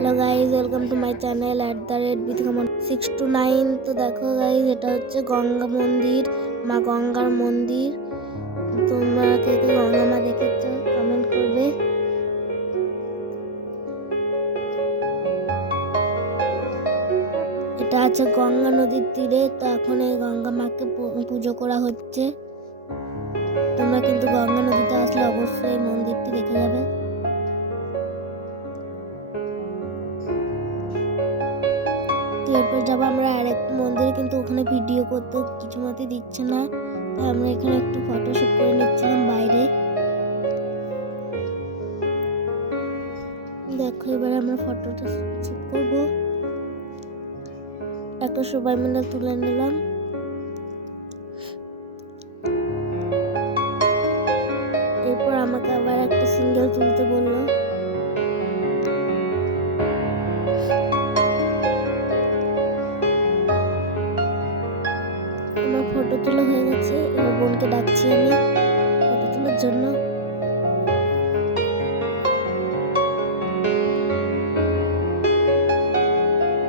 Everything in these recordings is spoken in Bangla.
Hello guys, welcome to my channel @bithika629। তো দেখো গাইজ, এটা হচ্ছে গঙ্গা মন্দির, মা গঙ্গার মন্দির। তোমরা কে কে গঙ্গা মা দেখেছ কমেন্ট করবে। এটা আছে গঙ্গা নদীর তীরে। তো এখন এই গঙ্গা মাকে পুজো করা হচ্ছে। তোমরা কিন্তু গঙ্গা নদীতে আসলে অবশ্যই এই মন্দিরটি দেখে যাবে। এরপর যাবো আমরা আরেকটা মন্দিরে, কিন্তু ওখানে ভিডিও করতে কিছু মতে দিচ্ছে না, তাই আমরা এখানে একটু ফটোশুট করে নিচ্ছিলাম বাইরে। দেখো এবারে আমরা ফটোটা শুট করবো, একটা সবাই মিলে তুলে নিলাম। এরপর আমাকে আবার একটা সিঙ্গেল তুলতে বললো। আমার ফটো তোলা হয়ে গেছে, এবার বোনকে ডাকছি আমি ফটো তোলার জন্য।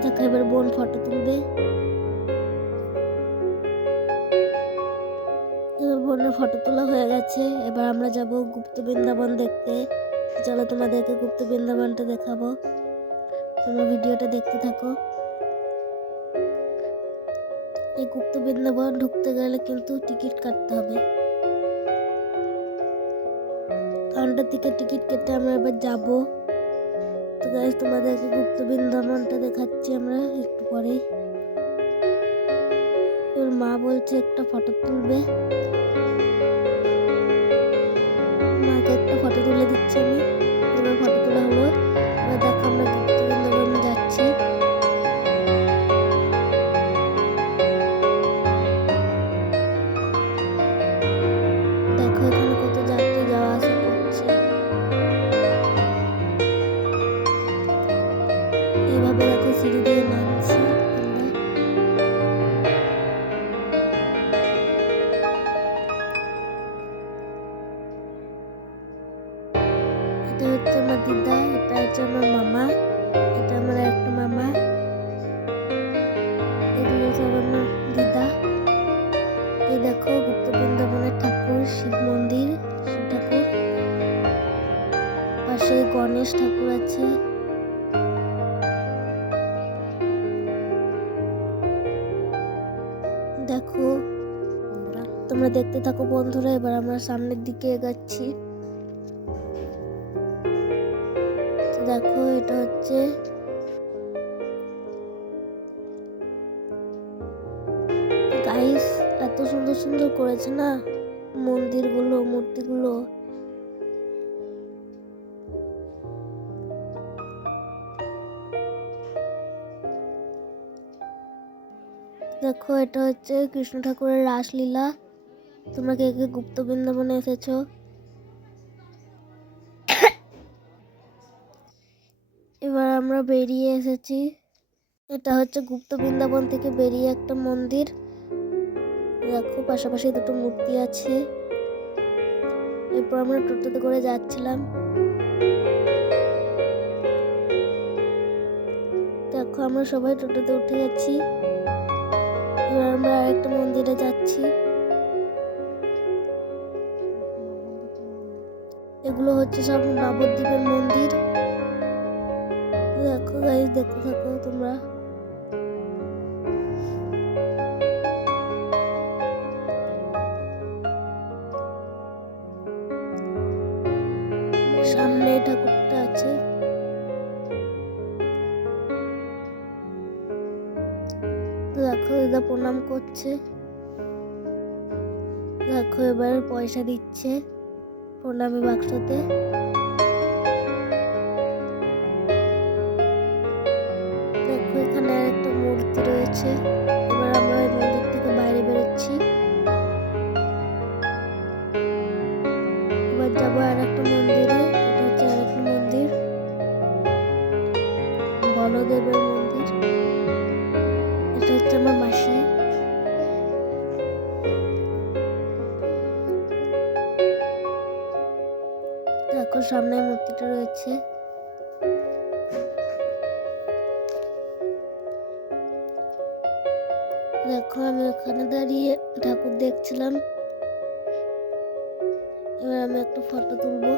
দেখো এবার বোন ফটো তুলবে। এবার বোনের ফটো তোলা হয়ে গেছে। এবার আমরা যাব গুপ্ত বৃন্দাবন দেখতে। চলো তোমাদেরকে গুপ্ত বৃন্দাবনটা দেখাবো, তোমরা ভিডিওটা দেখতে থাকো। এই গুপ্ত বৃন্দাবন ঢুকতে গেলে কিন্তু টিকিট কাটতে হবে। কাউন্টার থেকে টিকিট কেটে আমরা এবার যাব। তো গাইস, তোমাদেরকে গুপ্ত বৃন্দাবনটা দেখাচ্ছি আমরা একটু পরেই। ওর মা বলছে একটা ফটো তুলবে, মাকে একটা ফটো তুলে দিচ্ছি আমি। এবার ফটো তোলা হলো। এবার দেখো আমরা গুপ্ত বৃন্দাবন যাচ্ছি। দেখো এখানে কত যাত্রী যাওয়া আসা করছে। এইভাবে দেখো সিঁড়ি দিয়ে নামছি আমরা। এটা হচ্ছে আমার দিদা, এটা হচ্ছে আমার মামা, এটা আমার একটা মামা, এগুলো সব আমার দিদা। এই দেখো গুপ্ত বৃন্দাবনের ঠাকুর, শিব মন্দির, শিব ঠাকুর, পাশে গণেশ ঠাকুর আছে। দেখো তোমরা দেখতে থাকো বন্ধুরা। এবার আমরা সামনের দিকে এগাচ্ছি। দেখো এটা হচ্ছে গাইস, এত সুন্দর সুন্দর করেছে না মন্দিরগুলো, মূর্তিগুলো। দেখো এটা হচ্ছে কৃষ্ণ ঠাকুরের রাসলীলা। তোমরা কে কে গুপ্ত বৃন্দাবনে এসেছো? এবার আমরা বেরিয়ে এসেছি। এটা হচ্ছে গুপ্ত বৃন্দাবন থেকে বেরিয়ে একটা মন্দির। দেখো পাশাপাশি দুটো মূর্তি আছে। এরপর আমরা টোটোতে করে যাচ্ছিলাম। দেখো আমরা সবাই টোটোতে উঠে গেছি। এবার আমরা আরেকটা মন্দিরে যাচ্ছি। এগুলো হচ্ছে সব নবদ্বীপের মন্দির। দেখো গাইস, দেখতে থাকো তোমরা। সামনে ঠাকুরটা আছে। দেখো দিদা প্রণাম করছে। দেখো এবার পয়সা দিচ্ছে প্রণামী বাক্সতে। দেখো এখানে আরেকটা মূর্তি রয়েছে। এবার আমরা এই মন্দির থেকে বাইরে বেরোচ্ছি। এবার যাবো আর একটা মন্দিরে। এটা হচ্ছে আরেকটা মন্দির, বলদেবের মন্দির। এটা হচ্ছে আমার মাসি। দেখো সামনে মূর্তিটা রয়েছে। দেখো আমি ওখানে দাঁড়িয়ে ঠাকুর দেখছিলাম। এবার আমি একটা ফটো তুলবো।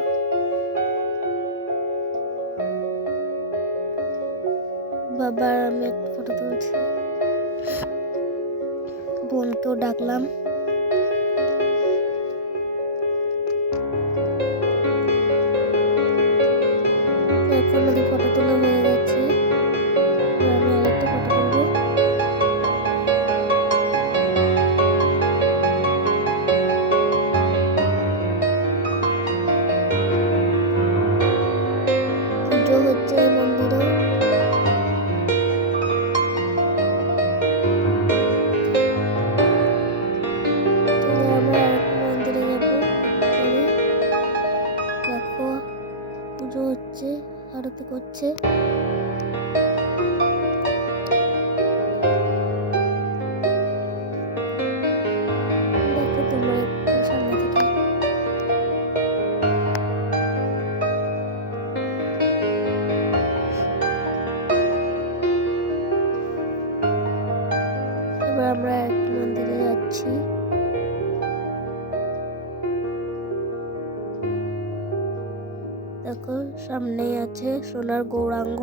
বাবার আমি একটা ফটো তুলছি। বোনকেও ডাকলাম। দেখো আমাদের ফটো তোলা হয়ে গেছে। এবার আমি আরেকটা ফটো তুলবো। পুজো হচ্ছে এই মন্দিরেও। এবার আমরা আরেকটা মন্দিরে যাবো পরে। দেখো পুজো হচ্ছে, আরতি করছে। দেখো তোমরা একটু সামনে থেকে। এবার আমরা একটা মন্দিরে যাচ্ছি। দেখো সামনেই আছে সোনার গৌরাঙ্গ।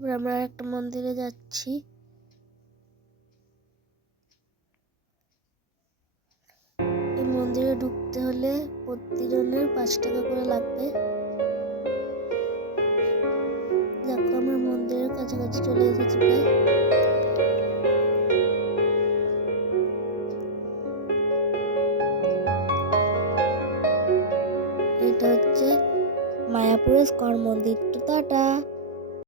এবার আমরা একটা মন্দিরে যাচ্ছি। এই মন্দিরে ঢুকতে হলে প্রতিজনের 5 টাকা করে লাগবে। দেখো আমরা মন্দিরের কাছাকাছি চলে এসেছি প্রায়। এটা হচ্ছে মায়াপুরের স্কর মন্দির। টাটা।